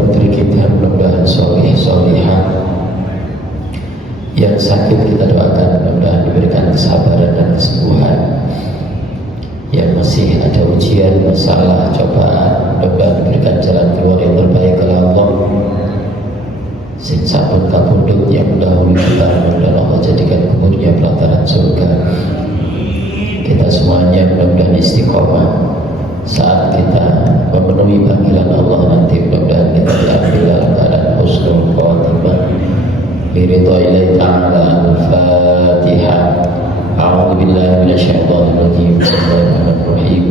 putri kita mudah-mudahan soleh solehah. Yang sakit kita doakan mudah-mudahan diberikan kesabaran dan kesembuhan. Yang masih ada ujian, masalah, cobaan, mudah-mudahan diberikan jalan keluar yang terbaik oleh Allah. Sing sampun kapundhut yang mendahului kita, mudah-mudahan Allah jadikan kuburnya pelataran surga. Kita semuanya mudah-mudahan istiqomah saat kita memenuhi panggilan Allah nanti, mudah-mudahan kita diambil dalam keadaan husnul khatimah. Biridha'illahi ta'ala. Al-Fatihah. A'udzu billahi minasyaitonir rajim. Bismillahirrahmanirrahim.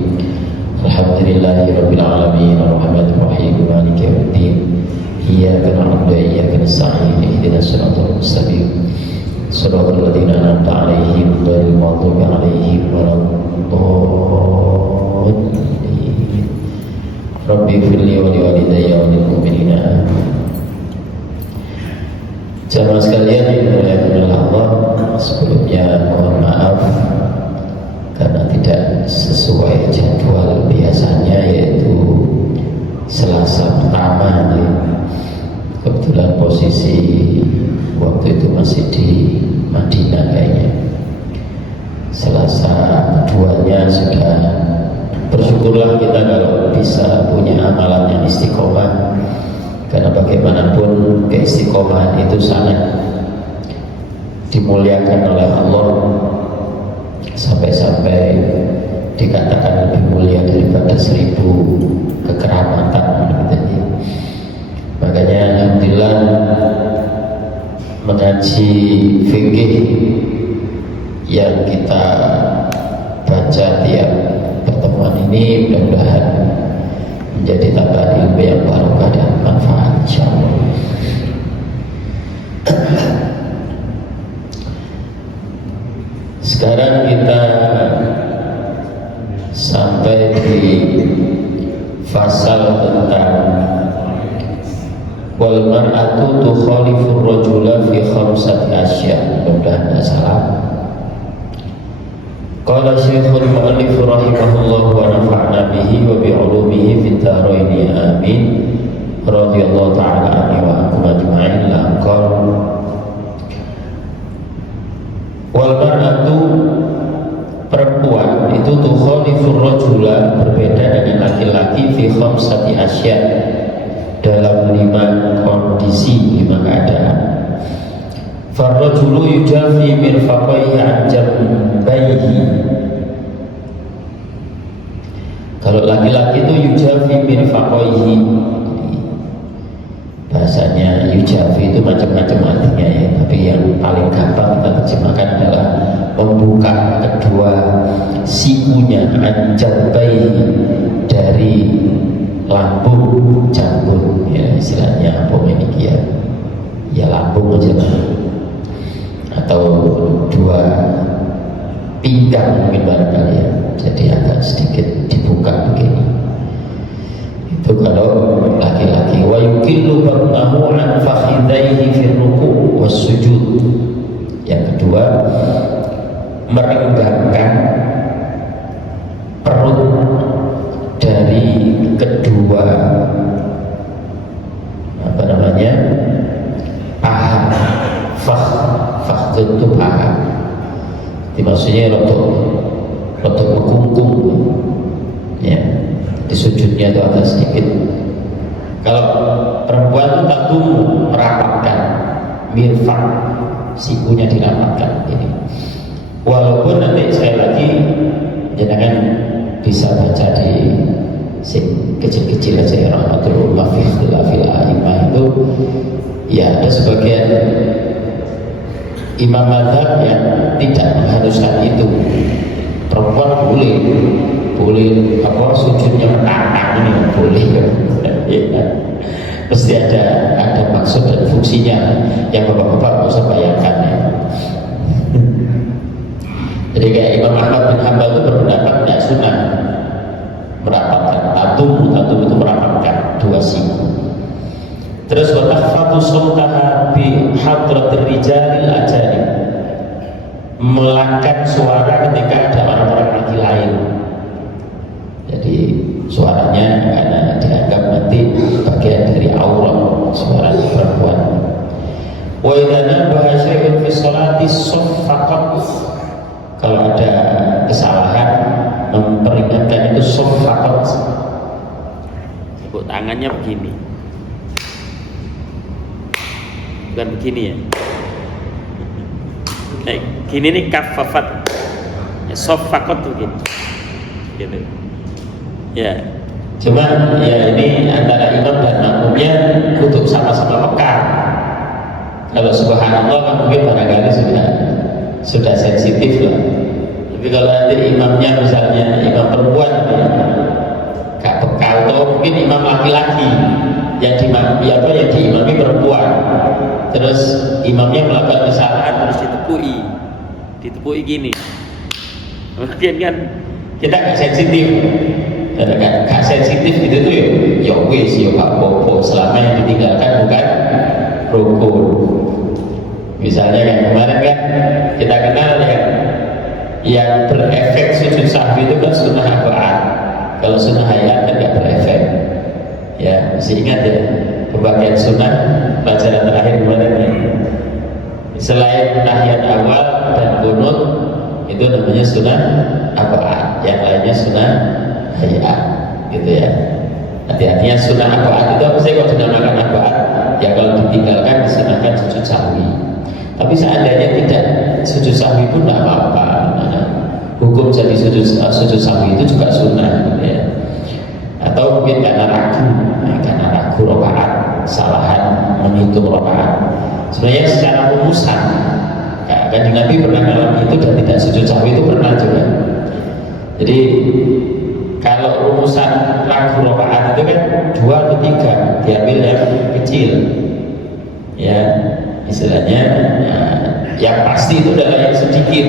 Alhamdulillahi rabbil alamin, arrahmanir rahim, maliki yaumiddin. Iyyaka na'budu wa iyyaka nasta'in. Ihdinas siratal mustaqim. Shiratal ladzina an'amta 'alaihim ghairil maghdubi 'alaihim waladdallin. Rabbi ighfirli wa liwalidayya wa lil mu'minina. Jamaah sekalian yang dimuliakan oleh Allah, sebelumnya mohon maaf karena tidak sesuai jadwal biasanya, yaitu Selasa pertama. Kebetulan posisi waktu itu masih di Madinah kayaknya. Selasa keduanya sudah. Bersyukurlah kita kalau bisa punya amalan yang istiqomah, karena bagaimanapun keistiqomahan itu sangat dimuliakan oleh Allah, sampai-sampai dikatakan lebih mulia daripada 1000 kekeramatan gitu. Makanya alhamdulillah mengaji fikih yang kita baca tiap pertemuan ini mudah-mudahan menjadi tambahan ilmu yang barokah dan manfaat insyaallah. Sekarang kita sampai di fasal tentang wal mar'atu tukhalifur rajula fi khamsati asya. Mudah-mudahan tidak salah. Qala Syekhul Mu'allif rahimahullah wa nafa'na bihi wa bi'ulumihi fid dharain amin. Radhiyallahu ta'ala anhu wa ankum ajma'in. Laqad wal mar'atu, perempuan itu tukhalifur rajula, berbeda dengan laki-laki, fi khamsati asya, dalam 5 kondisi, 5 keadaan. Farrajulu yujafi mirfaqaihi an jambayhi. Kalau laki-laki itu yujafi mirfaqaihi, bahasanya yujafi itu macam-macam artinya ya, tapi yang paling gampang kita terjemahkan adalah membuka kedua sikunya, an jambayhi, dari lambung janggut ya, istilahnya apa ini ya lambung aja lah, atau 2 pinggang mungkin barangkali ya, jadi agak sedikit dibuka begini. Itu kalau laki-laki. Wa yukillu batnahu an fakhidaihi fi ruku' was sujud. Yang kedua, merenggangkan perut dari kedua paha. Fakh itu paha. Jadi maksudnya rotok berkungkung ya. Di sujudnya itu agak sedikit. Kalau perempuan itu tak tumbuh, merapatkan mirfak, sikunya dirapatkan ini. Walaupun nanti sekali lagi jangan bisa baca di kecil-kecil aja ya, rahmatullah fi khilafil a'imah itu ya, ada sebagian imam mazhab yang tidak mengharuskan itu. Perempuan boleh apa sujudnya menatap ini boleh ya. Pasti ada maksud dan fungsinya yang bapak-bapak nggak usah bayangkan ya. Jadi kayak Imam Ahmad bin Hanbal itu berpendapat tidak sunnah merapatkan tatum itu merapatkan 2 siku. Terus wa tahfatu sautaha bi hadratir rijalil ajanib, melangkan suara ketika ada orang-orang laki lain. Jadi suaranya karena dianggap nanti bagian dari aura Wa idza nabaha syai'un fi sholati saffaqat. Kalau ada kesalahan memperingatkan itu saffaqat. Tepuk tangannya begini. Bukan begini ya. Gini nih kaffafat. Saffaqat tuh gitu. Gitu. Ya. Cuma ya ini antara imam dan makmumnya untuk sama-sama peka. Kalau subhanallah kan mungkin barangkali sudah sensitif lah. Tapi kalau nanti imamnya misalnya imam perempuan ya, gak peka, atau mungkin imam laki-laki yang diimami perempuan, terus imamnya melakukan kesalahan terus ditepui gini, mungkin kan kita gak sensitif. Gak sensitif gitu tuh ya wis ya gak apa-apa selama yang ditinggalkan bukan rukun. Misalnya kan kemarin kan kita kenal ya yang berefek sujud sahwi itu kan sunnah abad. Kalau sunnah hayat kan gak berefek. Ya masih ingat ya pembagian sunnah pelajaran terakhir kemarin ya. Selain tahiyat awal dan qunut itu namanya sunnah abad, yang lainnya sunnah hayat gitu ya. Artinya sunnah abad itu apa sih kalau dinamakan abad? Ya kalau ditinggalkan disunahkan sujud sahwi. Tapi seandainya tidak sujud sahwi pun tidak apa-apa. Hukum jadi sujud sahwi itu juga sunnah gitu ya. Atau mungkin karena ragu rakaat, salahan menghitung rakaat. Sebenarnya secara rumusan kan Nabi pernah mengalami itu dan tidak sujud sahwi itu pernah juga. Jadi kalau rumusan ragu rakaat itu kan 2 atau 3 diambil yang kecil ya istilahnya yang pasti itu adalah yang sedikit,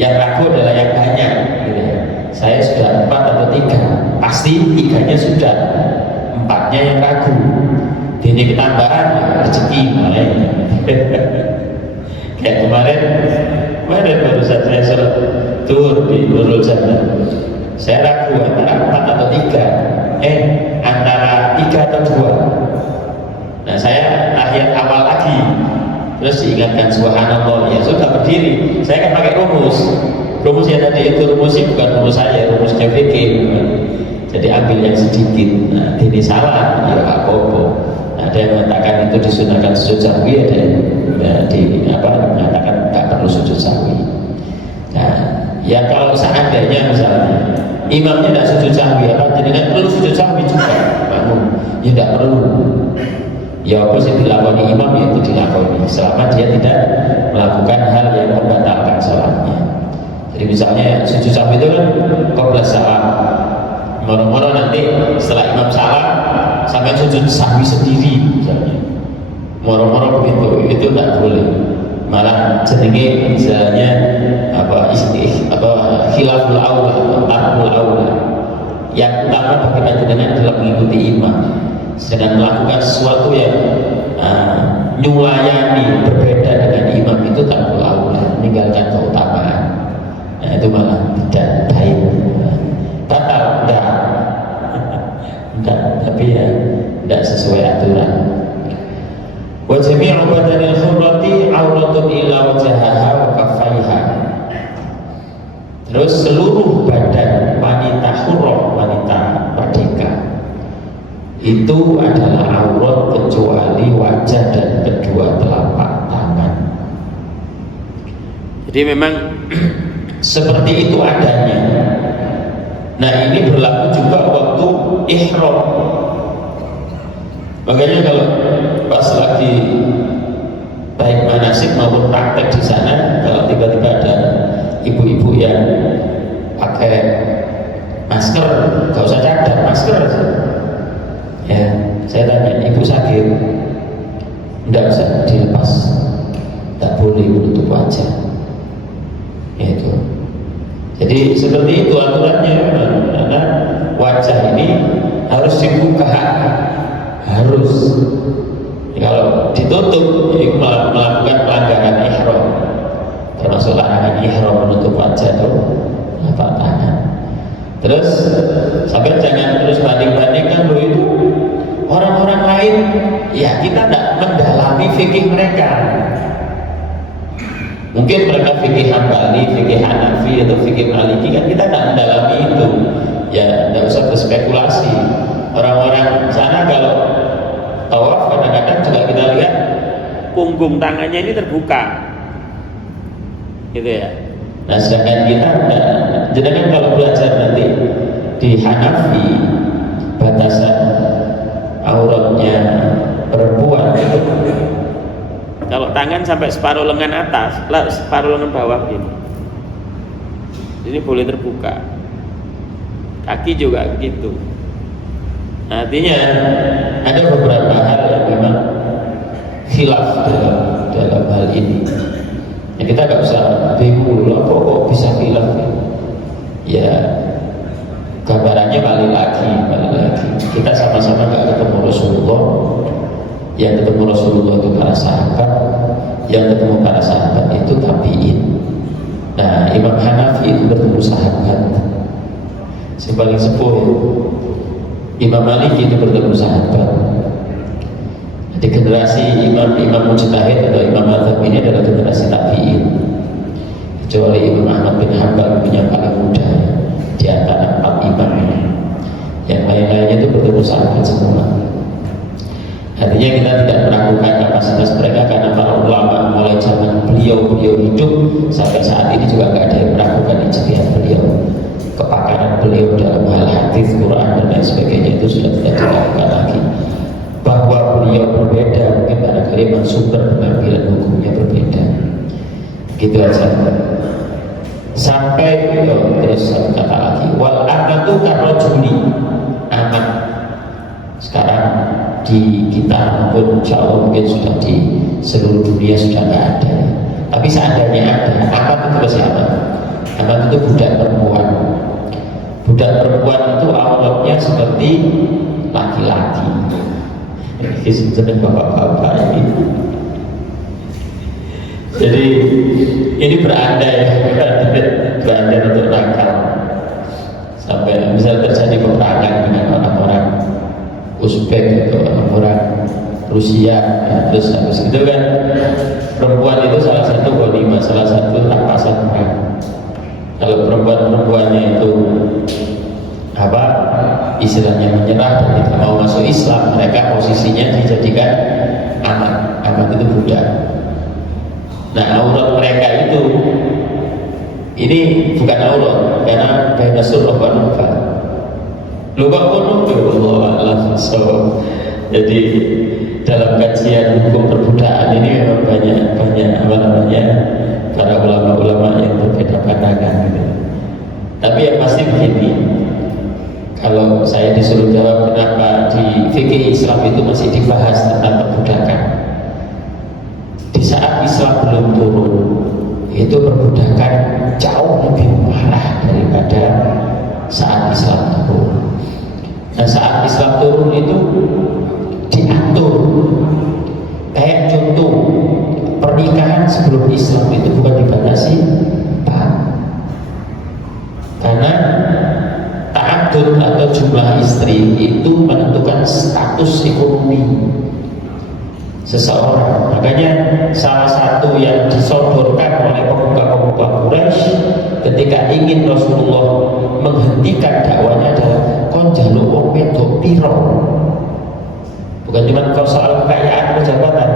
yang ragu adalah yang banyak gitu ya. Saya sudah 4 atau 3 pasti 3-nya sudah, 4-nya yang ragu. Ini ketambahan rezeki mulai kayak kemarin baru saja saya sholat tur di Nurul Jannah, saya ragu antara 4 atau 3 antara 3 atau 2. Nah saya tahiyat awal lagi terus diingatkan subhanallah, ya sudah berdiri, saya kan pakai rumusnya tadi itu rumusnya bukan rumus saya, rumus DVK, jadi ambil yang sedikit. Nah ini salah ya apa-apa. Ada yang mengatakan itu disunahkan sujud sahwi, ada yang mengatakan tak perlu sujud sahwi. Nah ya kalau seandainya misalnya imamnya tidak sujud sahwi, apa jadi kan perlu sujud sahwi juga? Ya tidak perlu. Ya apa sih dilakoni imam ya itu dilakoni selama dia tidak melakukan hal yang membatalkan sholatnya. Jadi misalnya sujud sahwi itu kan qabla salam, moro-moro nanti setelah imam salam sampai sujud sahwi sendiri misalnya, moro-moro begitu, itu tidak boleh. Malah jenenge misalnya khilaful aula, tarkul aula. Yang utama bagi panjenengan adalah mengikuti imam, sedang melakukan sesuatu yang nyulayani berbeda dengan imam itu tarkul aula, meninggalkan keutamaan. Nah itu malah tidak baik. Batal enggak, tapi ya tidak sesuai aturan. Wa jami'u badanil hurrati auratun illa wajhaha wa kaffaiha. Terus seluruh badan wanita hurrah, wanita merdeka itu adalah aurat kecuali wajah dan kedua telapak tangan. Jadi memang seperti itu adanya. Nah ini berlaku juga waktu ihram. Makanya kalau pas lagi baik manasik maupun praktek di sana, kalau tiba-tiba ada ibu-ibu yang pakai masker, gak usah cadar, masker aja. Ya, saya tanya, ibu sakit? Enggak usah dilepas, tak boleh menutup wajah. Itu. Jadi seperti itu aturannya, karena wajah ini harus dibuka, harus. Kalau ditutup, jadi melakukan pelanggaran ihram, termasuk larangan ihram menutup wajah itu telapak tangan. Terus sampai jangan terus banding-bandingkan loh itu orang-orang lain, ya kita tidak mendalam memahami fikih mereka. Mungkin mereka fikih Hambali, fikih Hanafi atau fikih Maliki, kan kita tak mendalami itu. Ya tidak usah berspekulasi. Orang-orang sana kalau tawaf kadang-kadang juga kita lihat punggung tangannya ini terbuka, gitu ya. Nah sedangkan kita jangan kalau belajar nanti di Hanafi batasan auratnya perempuan itu kalau tangan sampai separuh lengan atas, separuh lengan bawah gini. Ini boleh terbuka. Kaki juga begitu. Artinya ada beberapa hal yang memang khilaf dalam hal ini. Ya, kita nggak usah bingung loh, kok bisa khilaf. Ya gambarannya balik lagi. Kita sama-sama nggak ketemu Rasulullah. Yang ketemu Rasulullah itu para sahabat, yang ketemu para sahabat itu tabi'in. Nah, Imam Hanafi itu bertemu sahabat. Yang paling sepuh Imam Maliki itu bertemu sahabat. Di generasi Imam Mujtahid atau Imam Mazhab ini adalah generasi tabi'in. Kecuali Imam Ahmad bin Hanbal yang paling muda di antara 4 imam ini. Yang lain-lainnya itu bertemu sahabat semua. Artinya kita tidak meragukan kapasitas mereka karena para ulama mulai zaman beliau hidup sampai saat ini juga nggak ada yang meragukan ijtihad beliau, kepakaran beliau dalam hal hadis, Quran dan lain sebagainya itu sudah tidak diragukan lagi. Bahwa beliau berbeda mungkin barangkali memang sumber pengambilan hukumnya berbeda. Gitu aja. Sampai terus kata lagi wal amatu karrojuli, amat sekarang di kita pun insya Allah mungkin sudah di seluruh dunia sudah nggak ada. Tapi seandainya ada, amat itu masih amat. Amat itu budak perempuan. Budak perempuan itu auratnya seperti laki-laki. Ini sebenarnya bapak-bapak ini. Jadi ini berandai untuk nakal. Sampai misal terjadi peperangan dengan orang-orang Uzbek atau orang-orang Rusia, ya, terus habis itu kan perempuan itu salah satu ghanimah, salah satu rampasan perang. Kalau perempuan-perempuannya itu apa istilahnya menyerah dan tidak mau masuk Islam, mereka posisinya dijadikan amat itu budak. Nah aurat mereka itu ini bukan aurat karena baina surah wa nufah. Luka pun Allah. Jadi dalam kajian hukum perbudakan ini memang banyak apa namanya para ulama-ulama yang berbeda pandangan gitu. Tapi yang pasti begini, kalau saya disuruh jawab kenapa di fikih Islam itu masih dibahas tentang perbudakan. Di saat Islam belum turun, itu perbudakan jauh lebih parah daripada saat Islam turun. Nah saat Islam turun itu diatur. Kayak contoh pernikahan sebelum Islam itu bukan dibatasi karena ta'addud atau jumlah istri itu menentukan status ekonomi seseorang. Makanya salah satu yang disodorkan oleh pemuka-pemuka Quraisy ketika ingin Rasulullah menghentikan dakwanya adalah kon jaluk wong wedok piro. Bukan cuma kau soal kekayaan jabatan.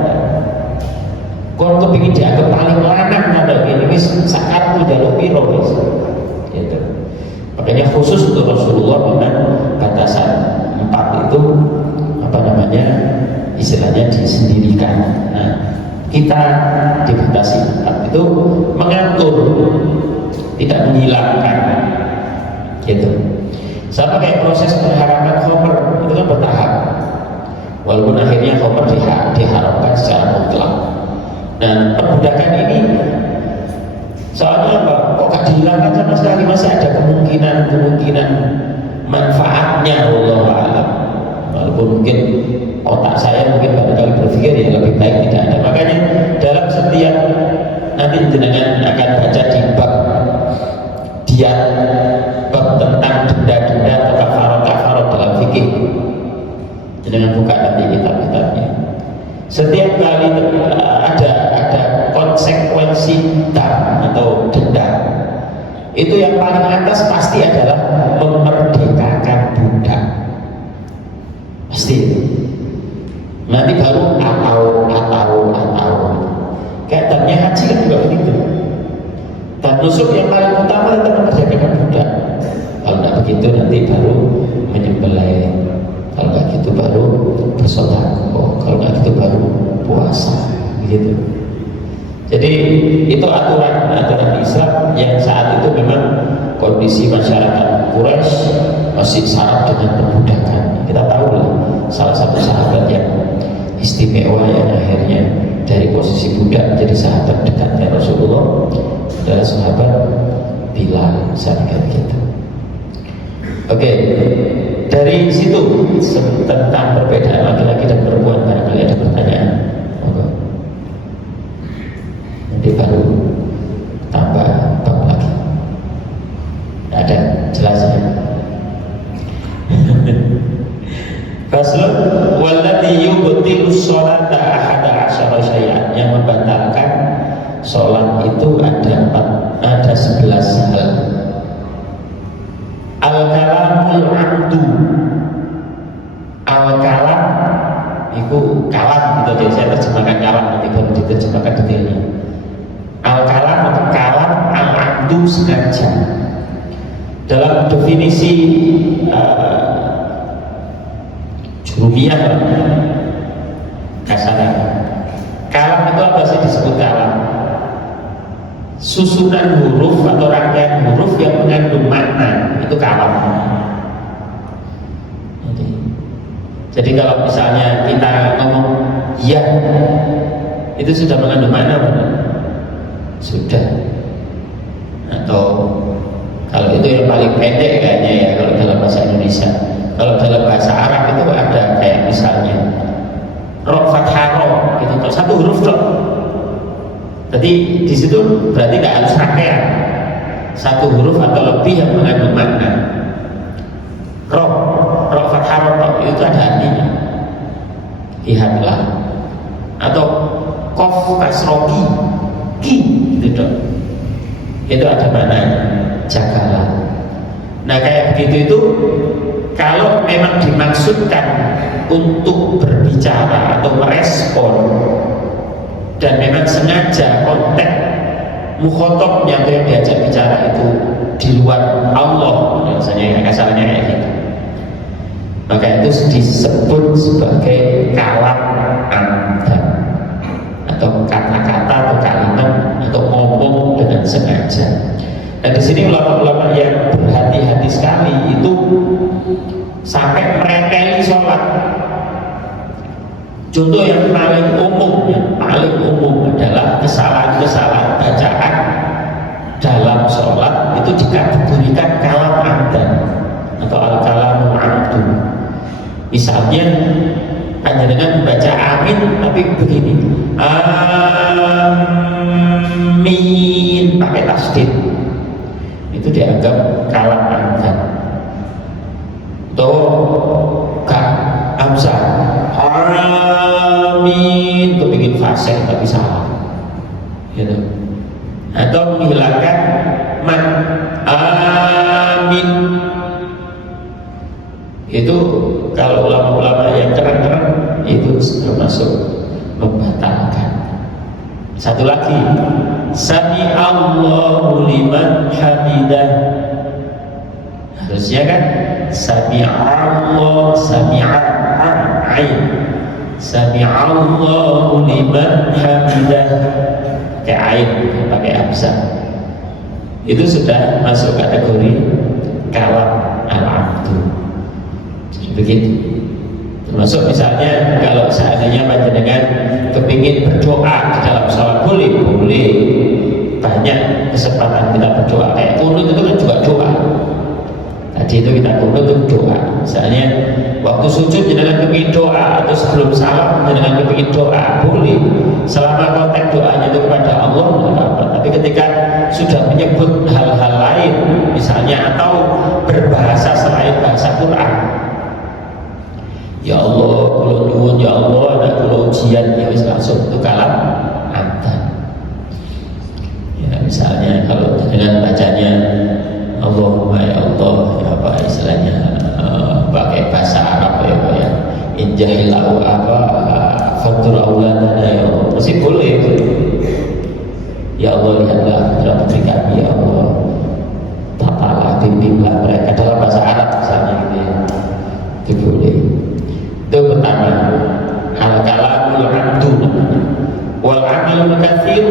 Kon kepingin dianggap paling lanang pada ini wis sakatmu jaluk piro wis. Gitu. Makanya khusus untuk Rasulullah memang batasan 4 itu apa namanya istilahnya disendirikan. Nah, kita dibatasi 4 itu mengatur, tidak menghilangkan, gitu. Sama kayak proses pengharaman khamr itu kan bertahap. Walaupun akhirnya khamr diharamkan secara mutlak. Nah, perbudakan ini soalnya apa? Kok gak dihilangkan sama sekali? Masih ada kemungkinan manfaatnya, Allah a'lam. Walaupun mungkin otak saya mungkin barangkali berpikir ya lebih baik tidak ada. Makanya dalam setiap nanti jenengan akan baca di bab dia bab tentang denda-denda atau kafarat dalam fikih. Jenengan buka nanti kitab-kitabnya. Setiap kali ada konsekuensi dam atau denda, itu yang paling atas pasti adalah memerdekakan budak. Pasti. Nanti baru atau. Kayak damnya haji kan juga begitu. Dan nusuk yang paling utama adalah memerdekakan budak. Kalau tidak begitu nanti baru menyembelih. Kalau nggak gitu baru bersedekah. Kalau nggak gitu baru puasa. Begitu. Jadi itu aturan Islam yang saat itu memang kondisi masyarakat Quraisy masih syarat dengan perbudakan. Kita tahu lah salah satu sahabat yang istimewa yang akhirnya dari posisi budak menjadi sahabat dekatnya Rasulullah adalah sahabat Bilal, sahabat kita. Oke, dari situ tentang perbedaan laki-laki dan perempuan, barangkali ada pertanyaan. Nanti baru tambah lagi. Ada jelasnya. Faslun walladhi yubtilu sholata ahada asyara syai'an, yang membatalkan sholat itu ada 11 hal. Al-kalamul amdu, al-kalam itu kalam gitu, jadi saya terjemahkan kalam, nanti baru diterjemahkan detailnya. Al-kalam atau kalam, al-amdu sengaja. Dalam definisi jurumiyah kasarnya, kalam itu apa sih disebut kalam? Susunan huruf atau rangkaian huruf yang mengandung makna, itu kalam. Jadi kalau misalnya kita ngomong ya, itu sudah mengandung makna benar? Sudah. Atau kalau itu yang paling pendek kayaknya ya kalau dalam bahasa Indonesia. Kalau dalam bahasa Arab itu ada kayak misalnya ro fathah ro gitu, satu huruf dok. Jadi di situ berarti nggak harus rangkaian, satu huruf atau lebih yang mengandung makna. Ro fathah ro itu ada artinya. Lihatlah. Atau kof kasrogi ki gitu dok. Itu ada maknanya. Jagalah. Nah kayak begitu itu kalau memang dimaksudkan untuk berbicara atau merespon dan memang sengaja konteks mukhotobnya atau yang diajak bicara itu di luar Allah, misalnya kasarnya kayak gitu, maka itu disebut sebagai kalam amdan atau kata-kata atau kalimat atau ngomong dengan sengaja. Dan di sini ulama-ulama yang berhati-hati sekali itu sampai mereteli sholat. Contoh yang paling umum adalah kesalahan-kesalahan bacaan dalam sholat itu dikategorikan kalam amdan atau al-kalamu amdu. Misalnya panjenengan membaca amin tapi begini, amin pakai tasdid, itu dianggap kalam amdan. Atau kak hamzah amin kepingin fasih tapi salah gitu. Atau menghilangkan man amin, itu kalau ulama-ulama yang keren-keren itu termasuk membatalkan. Satu lagi, sami Allahu liman hamidah, harusnya kan sami'allah, sami'a'ain, sami'allahu liman hamidah, pakai ain, pakai hamzah, itu sudah masuk kategori kalam al-abdu. Jadi begitu. Termasuk misalnya kalau seandainya panjenengan kepingin berdoa di dalam sholat, boleh banyak kesempatan kita berdoa. Kayak kunut itu kan juga doa. Tadi itu kita kunut itu doa. Misalnya waktu sujud jenengan kepingin doa atau sebelum salam jenengan kepingin doa, boleh. Selama konteks doanya itu kepada Allah, tidak apa. Tapi ketika sudah menyebut hal-hal lain, misalnya atau berbahasa selain bahasa Quran, ya Allah, kulo nyuwun ya Allah, ada kulo ujian ya wis langsung itu kalam anta. Ya misalnya kalau dengan bacanya Allahumma ya Allah ya apa istilahnya pakai bahasa Arab ya injahillahu apa fatur auladana ya Allah masih boleh. Ya Allah lihatlah putra putri kami ya Allah, tatalah bimbinglah mereka dalam bahasa Arab misalnya gitu ya, itu boleh. Itu pertama al kalamul abdu wal amalul katsir,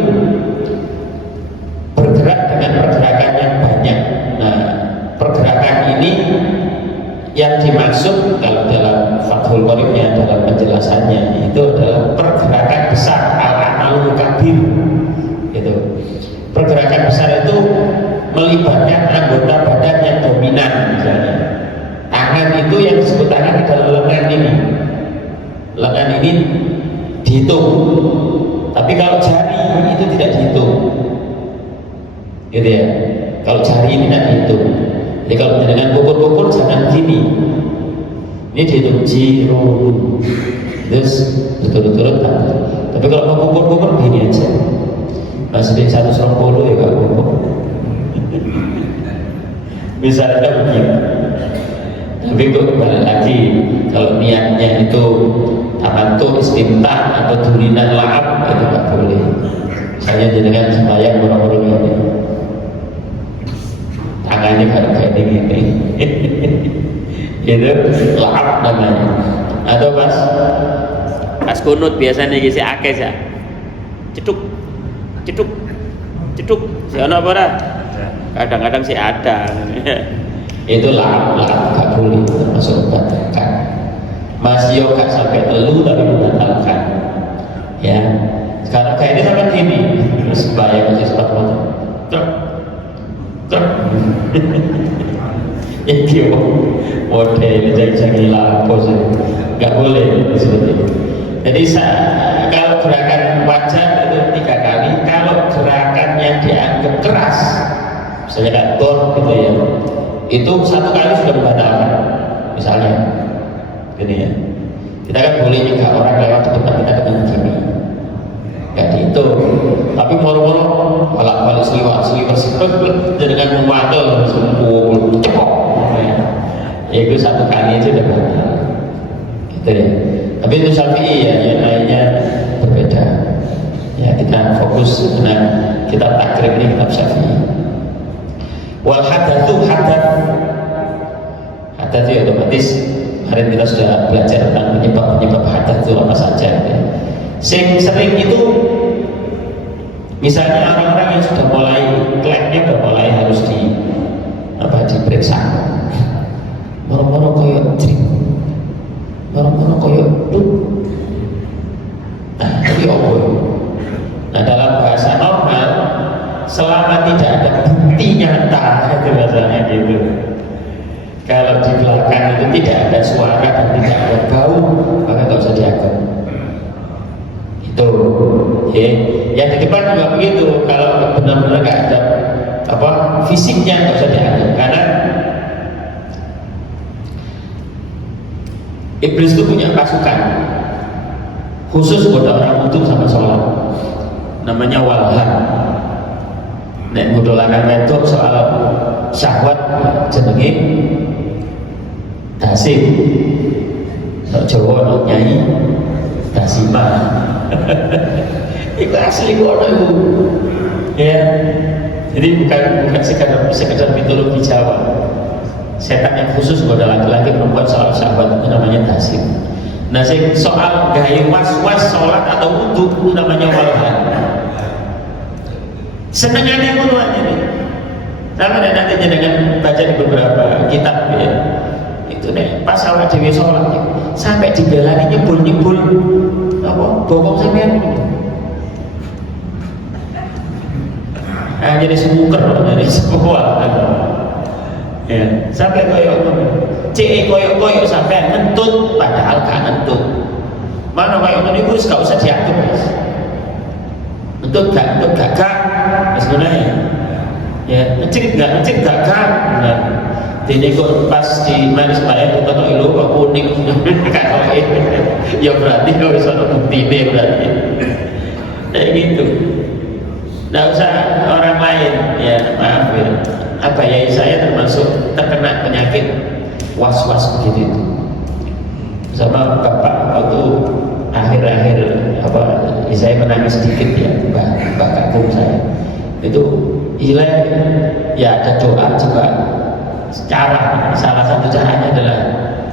bergerak dengan pergerakan yang banyak. Nah pergerakan ini yang dimaksud kalau dalam Fathul Qoribnya dalam penjelasannya itu adalah pergerakan besar al-amalul kabir. Itu pergerakan besar itu melibatkan anggota badan yang dominan. Misalnya tangan itu yang disebut tangan adalah lengan ini. Lengan ini dihitung, tapi kalau jari itu tidak dihitung, gitu ya. Kalau jari ini tidak dihitung. Jadi kalau dengan pukul-pukul jangan gini. Ini dihitung jiru, terus berturut-turut. Tapi kalau mau pukul-pukul gini aja. Masih 120 ya gak pukul. Misalnya begitu. Tapi kok kembali lagi kalau niatnya itu tamantu istimtah atau durinan la'ab itu gak boleh. Misalnya dengan sembahyang orang-orang ini tangannya kayak gini itu la'ab namanya. Atau pas kunut biasanya gisi akeh ya ceduk siapa ora? Kadang-kadang sih ada. Itu la'ab gak boleh termasuk membatalkan. Masih gak sampai telu tapi membatalkan. Ya. Sekarang kayak ini sampai gini. Terus bayang masih sempat truk. Iki model jangan lapos. Gak boleh seperti itu. Jadi kalau gerakan wajah itu 3 kali. Kalau gerakan yang dianggap keras, misalnya kantor gitu ya, itu 1 kali sudah membatalkan. Misalnya gini ya, kita kan boleh juga orang lewat di depan kita dengan gini gak dihitung, tapi moro-moro balik seliwat dengan memadel sempul cepok ya, itu 1 kali aja udah batal gitu ya. Tapi itu Syafi'i ya, yang lainnya berbeda ya. Kita fokus dengan kitab takrib ini, kitab Syafi'i. Wal hadatsu hadat itu otomatis kemarin kita sudah belajar tentang penyebab hadat itu apa saja ya. Sing sering itu misalnya orang-orang yang sudah mulai klaimnya sudah mulai harus diperiksa, moro-moro koyo trik, moro-moro koyo duk. Nah ini apa? Nah dalam bahasa normal selama tidak ada bukti nyata itu bahasanya gitu. Kalau di belakang itu tidak ada suara dan tidak ada bau, maka nggak usah dianggap. Itu ya. Yang di depan juga begitu. Kalau benar-benar nggak ada fisiknya nggak usah dianggap, karena iblis itu punya pasukan khusus buat orang wudu sama sholat, namanya walhan. Nek bodoh lanang wedok soal syahwat jenenge dasim. Nek Jawa nek nyai dasima. Itu asli kono itu. Ya. Jadi bukan sekedar mitologi Jawa. Setan yang khusus goda laki-laki perempuan soal syahwat itu namanya dasim. Nah, soal gaya was-was sholat atau wudu itu namanya walhan. Senengannya ngono aja nih. Sama nanti dengan baca di beberapa kitab ya. Itu nih pas awal dewi sholat ya, sampai dibelani nyebul bokong sampean. Jadi semuker jadi semua. Ya, sampai koyok sampai ngentut padahal gak ngentut. Mana koyok niku wis gak usah diatur, Mas. Ngentut gak sebenarnya. Ya, ngecek gak. Nah, ini kok pas di manis bayar kok ilu kok kuning. Ya berarti kalau bisa bukti ini berarti kayak gitu. Nggak usah orang lain, ya maaf ya. Apa ya, saya termasuk terkena penyakit was-was begitu itu. Sama bapak waktu akhir-akhir apa, saya menangis sedikit ya, mbak kagum saya. Itu hilang ya, ada doa juga. Salah satu caranya adalah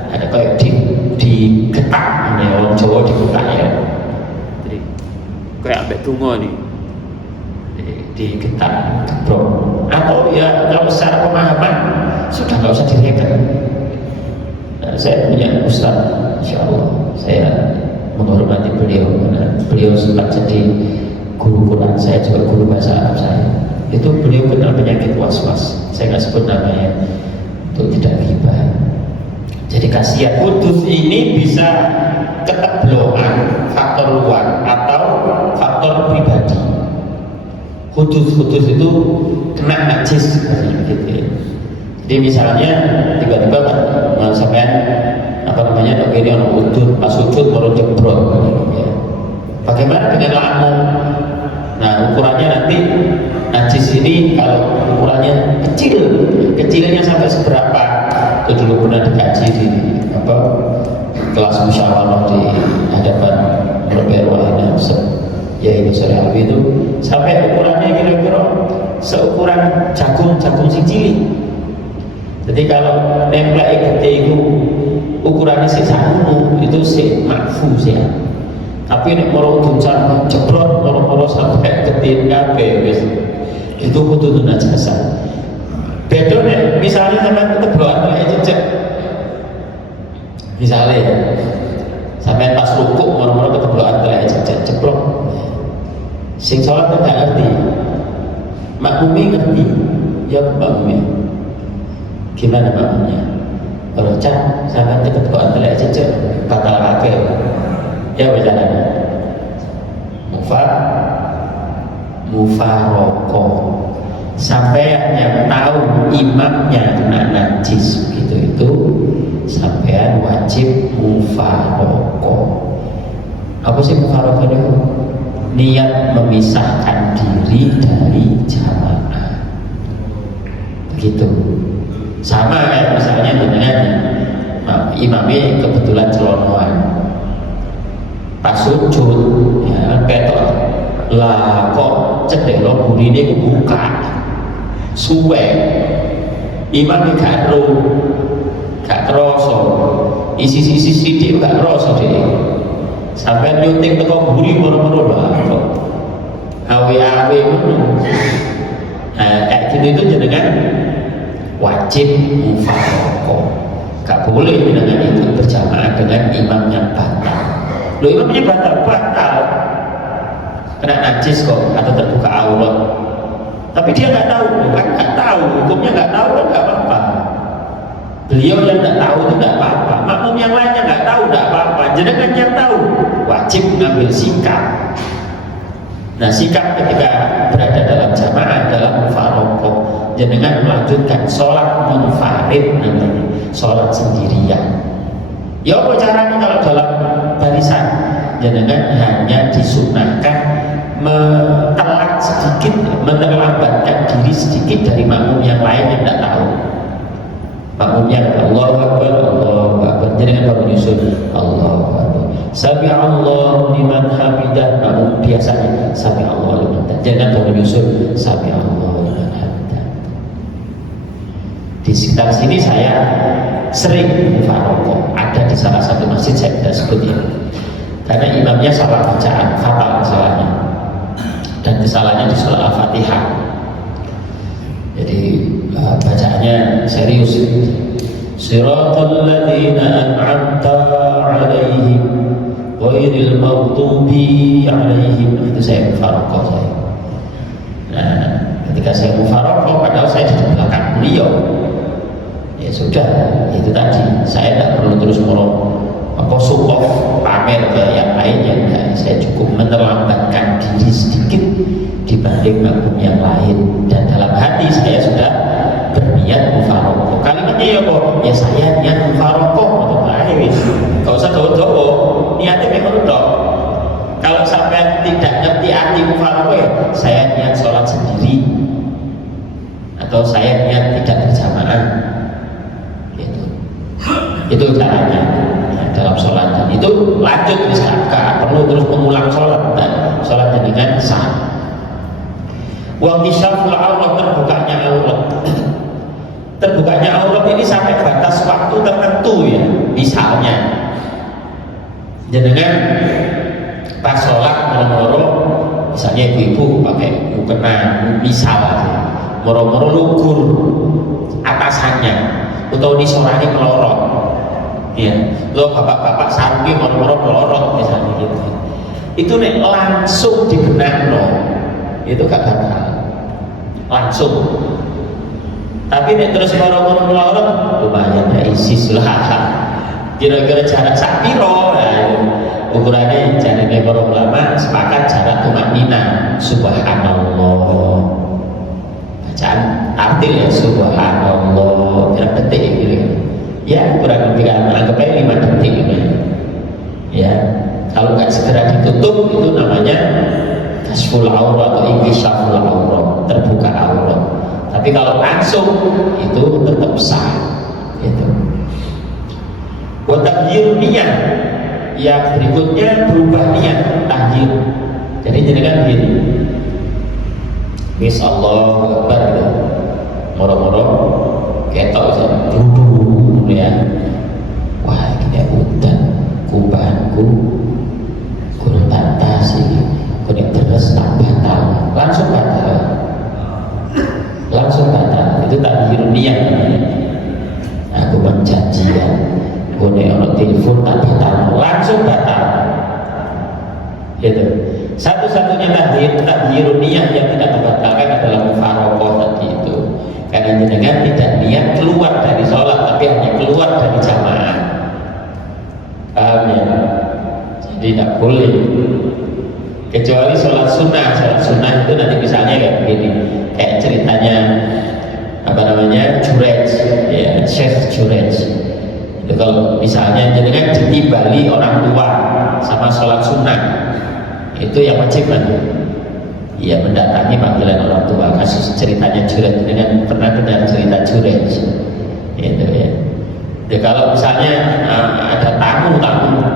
ada kayak digetak, ya orang Jawa digetak ya. Jadi kayak ambek tungo nih, digetak, bro. Atau ya kalau secara pemahaman sudah nggak usah direken. Nah, saya punya ustaz, insya Allah saya menghormati beliau karena beliau sempat jadi guru Quran saya, juga guru bahasa Arab saya. Itu beliau kenal penyakit was-was, saya nggak sebut namanya untuk tidak ghibah. Jadi kasihan hudus ini bisa ketebloan faktor luar atau faktor pribadi. Hudus itu kena najis gitu ya. Jadi misalnya tiba-tiba sampean apa namanya, dok ini orang hudus pas sujud baru jebrot ya. Bagaimana dengan lambung? Nah ukurannya nanti najis ini kalau ukurannya kecilnya sampai seberapa? Itu dulu pernah dikaji di apa kelas musyawarah di hadapan Robert Wahina ya ini sore hari itu, sampai ukurannya kira-kira seukuran jagung sicili. Jadi kalau nempel gede itu ukurannya sih satu, itu sih makfuz ya. Tapi nek moro duncan jebrot moro sampai gede kabeh wis itu kudu najasa. Beda nek misalnya sampai keteblokan kayak jejak. Misalnya sampai pas rukuk moro keteblokan kayak jejak jebrot. Sing sholat tidak ngerti, makmumi ngerti, ya makmumi. Gimana makmumnya? Kalau cak sampai keteblokan kayak jejak batal akeh. Ya berjalan mufaroko sampai yang tahu imamnya kena najis begitu, itu sampean wajib mufaroko. Apa sih mufaroko itu? Niat memisahkan diri dari jamaah begitu. Sama kayak misalnya dengan imamnya kebetulan celonoan pas sujud ya ketok lah kok cedelo burine kebuka suwe imam gak kroso isi-isi sidik gak kroso deh sampai nyunting teko buri moro-moro lah kok awe-awe ngono. Nah kayak gitu itu jenengan wajib mufaraqah, gak boleh dengan ikut berjamaah dengan imam yang batal. Loh imamnya batal kena najis kok atau terbuka aurat, tapi dia nggak tahu, kan nggak tahu, hukumnya nggak tahu kan nggak apa-apa. Beliau yang nggak tahu itu nggak apa-apa, makmum yang lainnya nggak tahu nggak apa-apa, jenengan yang tahu wajib mengambil sikap. Nah sikap ketika berada dalam jamaah dalam mufaraqah, jenengan melanjutkan sholat munfarid namanya, sholat sendirian. Ya apa caranya kalau dalam barisan? Jenengan hanya disunahkan mentelat sedikit, menerlambatkan diri sedikit dari makmum yang lain yang tidak tahu. Makmumnya Allahu Akbar, jenengan baru nyusul Allahu Akbar. Sami Allah liman hamidah, makmum biasanya sami Allah liman hamidah, jenengan baru nyusul sami Allah liman hamidah. Di sekitar sini saya sering mufaraqah, ada di salah satu masjid, saya tidak sebut ya, karena imamnya salah bacaan, fatal kesalahannya, dan kesalahannya di surah Al-Fatihah. Jadi bacaannya serius. Siratal ladzina an'amta 'alaihim ghairil maghdubi 'alaihim. Itu saya mufaraqah saya. Nah, ketika saya mufaraqah padahal saya di belakang beliau, ya sudah, itu tadi saya tidak perlu terus sukof pamer ke yang lainnya. Nah, saya cukup menerlambatkan diri sedikit dibanding makmum yang lain, dan dalam hati saya sudah berniat mufaraqah. Kalimatnya ya kok, ya saya niat mufaraqah untuk lahir. Gak usah doa-doa, niatnya hati-hati mufarokoh ya, saya niat sholat sendiri atau saya niat tidak berjamaah, gitu. Itu caranya ya, dalam sholat. Dan itu lanjut misalkan perlu terus mengulang sholat dan sholat dengan sah. Wa insyaful aurat, terbukanya aurat. Terbukanya aurat ini sampai batas waktu tertentu ya. Misalnya jenengan pas sholat moro-moro, misalnya ibu-ibu pakai mukena, misal moro-moro lugur atasannya atau disorani melorot ya, lo bapak-bapak sarungi moro-moro melorot misalnya gitu, itu nih langsung dibenarno itu gak batal langsung. Tapi nih terus moro-moro melorot lumayan ya, ISIS lah kira-kira jarak sak piro ya, ukurannya jaraknya para ulama sepakat jarak tumanina subhanallah, bacaan artil ya subhanallah berapa detik gitu ya, kurang lebih kan anggap aja 5 detik gitu ya. Kalau nggak segera ditutup itu namanya kasful aurat atau inkishaful aurat, terbuka aurat. Tapi kalau langsung itu tetap sah gitu. Wa taghyir niat, ya berikutnya berubah niat, tahyir. Jadi jenengan gini, Bis Allahu Akbar gitu, moro-moro ketok dulu ya, wah ini udan kubahanku kurang tantasi, kurang terus tak batal, langsung batal, itu tahyir niat. Aku berjanjian boleh orang telepon tak batal, langsung batal gitu. Satu-satunya tahyirun niat yang tidak terbatalkan adalah mufarokoh tadi itu, karena jenengan tidak niat keluar dari sholat tapi hanya keluar dari jamaah, paham ya? Jadi tidak boleh, kecuali sholat sunnah itu nanti misalnya kayak begini, kayak ceritanya apa namanya Jurej ya, Syekh Jurej. Kalau misalnya jenengan ditimbali orang tua sama sholat sunnah, itu yang wajib kan? Ya mendatangi panggilan orang tua. Kasus ceritanya Jurej, dengan pernah dengar cerita Jurej, itu ya. Jadi kalau misalnya ada tamu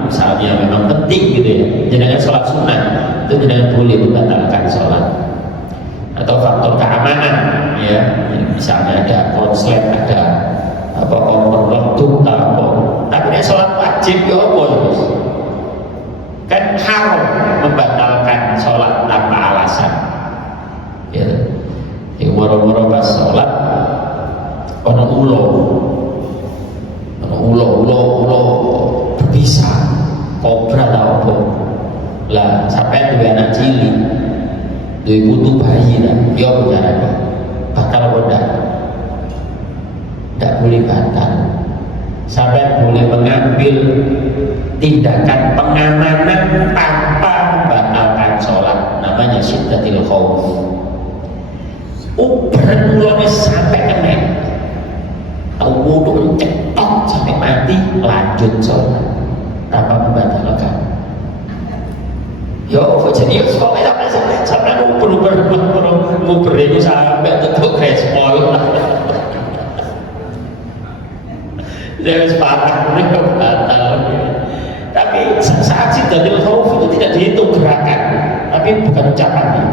misalnya memang penting gitu ya, jenengan sholat sunnah, itu jenengan boleh membatalkan sholat. Atau faktor keamanan ya, misalnya ada konslet, ada apa waktu apa, tapi nek sholat wajib ya apa terus kan haram membatalkan sholat tanpa alasan ya. Yang moro-moro pas sholat ono ulo berbisa kobra atau apa lah, sampai dua anak cilik, dua putu bayi lah, ya apa batal apa tidak boleh batal. Sampai boleh mengambil tindakan pengamanan tanpa membatalkan sholat, namanya syiddatil khauf. Berulangnya sampai kena tahu wudhu cetok sampai mati, lanjut sholat tanpa membatalkan. Yo jadi sekolah sampai nguber itu sampai tutup respon. Jangan sepakat mereka batal. Tapi saat syiddatil khauf itu tidak dihitung gerakan, tapi bukan ucapannya.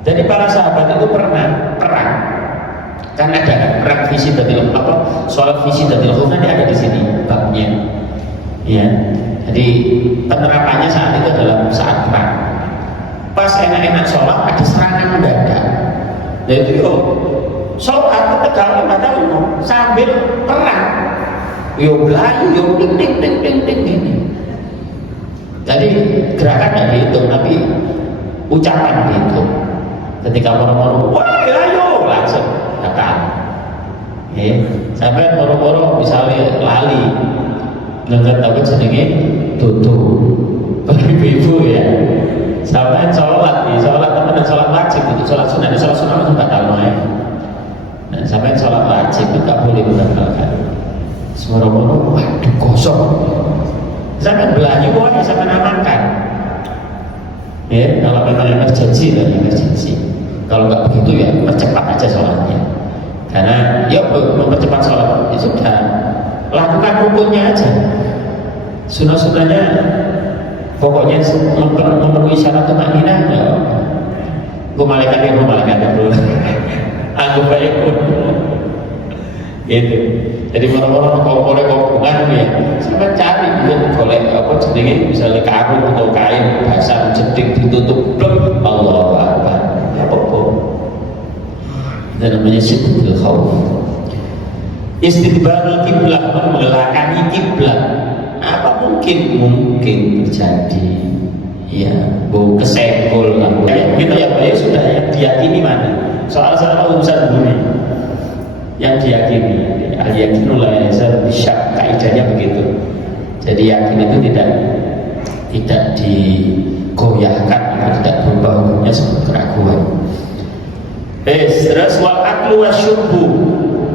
Jadi para sahabat itu pernah perang, kan ada perang visi syiddatil apa soal visi syiddatil khauf nanti ada di sini babnya, ya. Jadi penerapannya saat itu adalah saat perang. Pas enak-enak sholat ada serangan mendadak. Jadi sholat tegal batal sambil perang, yo belayu yo ting ini. Jadi gerakan tidak dihitung tapi ucapan dihitung. Ketika moro-moro wah ayo langsung batal. Sampai moro-moro misalnya lali nggak tahu jenenge tutup ibu ya, sampai sholat teman sholat wajib itu sholat sunnah langsung batal ya. Dan sampai sholat wajib itu tak boleh membatalkan. Semua-moro waduh kosong, sampai belayu boleh sampai namakan Ya, kalau memang emergency dan emergency. Kalau nggak begitu ya percepat aja sholatnya. Karena ya mempercepat sholat itu sudah lakukan rukunnya aja. Sunnah-sunnahnya pokoknya memenuhi syarat tumakninah ya. Gue malaikat dulu. Aku baik pun. Gitu. Jadi orang-orang kompore kompungan ya, sampai cari gitu, boleh apa jenenge misalnya karung atau kain basah jeding ditutup blok Allahu Akbar. Apa-apa. Itu namanya syiddul khauf. Istidbarul kiblah, membelakangi kiblat. Apa mungkin terjadi? Ya, bu kesenggol lah. Kita ya Pak ya sudah yang diyakini mana? Soal-soal urusan dunia yang diyakini, al-yakinu la yazal bisyak, kaidahnya begitu. Jadi yakin itu tidak digoyahkan, tidak berubah hukumnya seperti keraguan. Terus wal aklu wasyurbu,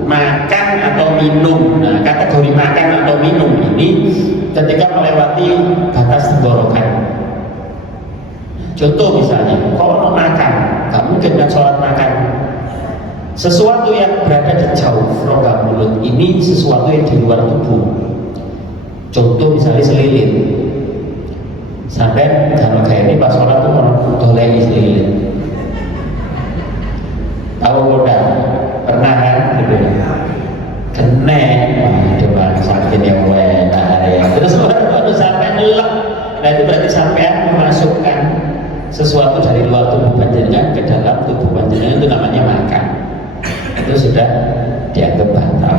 makan atau minum. Nah, kategori makan atau minum ini ketika melewati batas tenggorokan. Contoh misalnya, kalau mau makan, nggak mungkin kan sholat makan. Sesuatu yang berada di jauh rongga mulut ini sesuatu yang di luar tubuh. Contoh misalnya selilin. Sampai kalau kayak ini pas sholat tuh orang doleni selilin. Tahu udah pernah kan? Gitu. Kena depan sakit yang enak ya. Terus baru sampai nelak. Nah itu berarti sampai memasukkan sesuatu dari luar tubuh panjenengan ke dalam tubuh panjenengan, itu namanya makan. Itu sudah dianggap batal.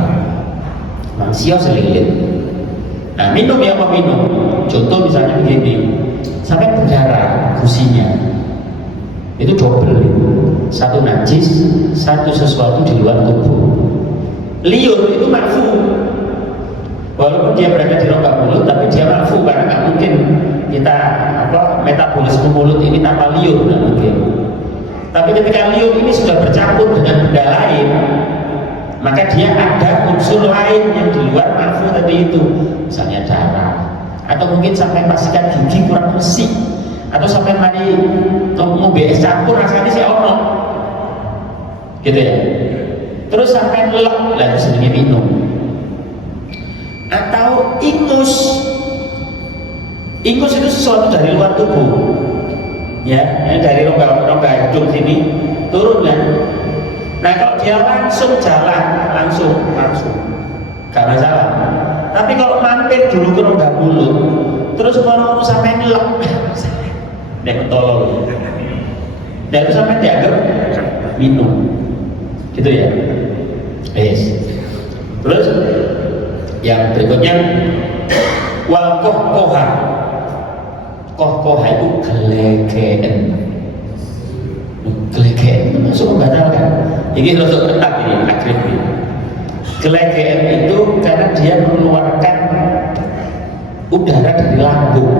Manusia selilin. Nah minum ya apa minum? Contoh misalnya begini, sampai berdarah gusinya, itu double. Satu najis, satu sesuatu di luar tubuh. Liur itu makfu. Walaupun dia berada di rongga mulut, tapi dia makfu karena nggak mungkin kita metabolisme mulut ini tanpa liur, nggak mungkin. Tapi ketika liur ini sudah bercampur dengan benda lain, maka dia ada unsur lain yang di luar makfu tadi itu, misalnya darah, atau mungkin sampai pastikan gigi kurang bersih, atau sampai mari mau BS campur rasanya si ono, gitu ya. Terus sampai lelak, lalu sedikit minum, atau ingus. Ingus itu sesuatu dari luar tubuh. Ya, dari rongga hidung sini turun kan. Nah kalau dia langsung jalan, langsung gak masalah. Tapi kalau mampir dulu ke rongga mulut, terus mau sampai ngelok, dia mentolol. Dan itu sampai dianggap minum, gitu ya. Yes. Terus yang berikutnya wal kohkoha. Kohkoha itu gelegean itu masuk membatalkan. Ini untuk ketat ini, akrib ini. Gelegean itu karena dia mengeluarkan udara dari lambung.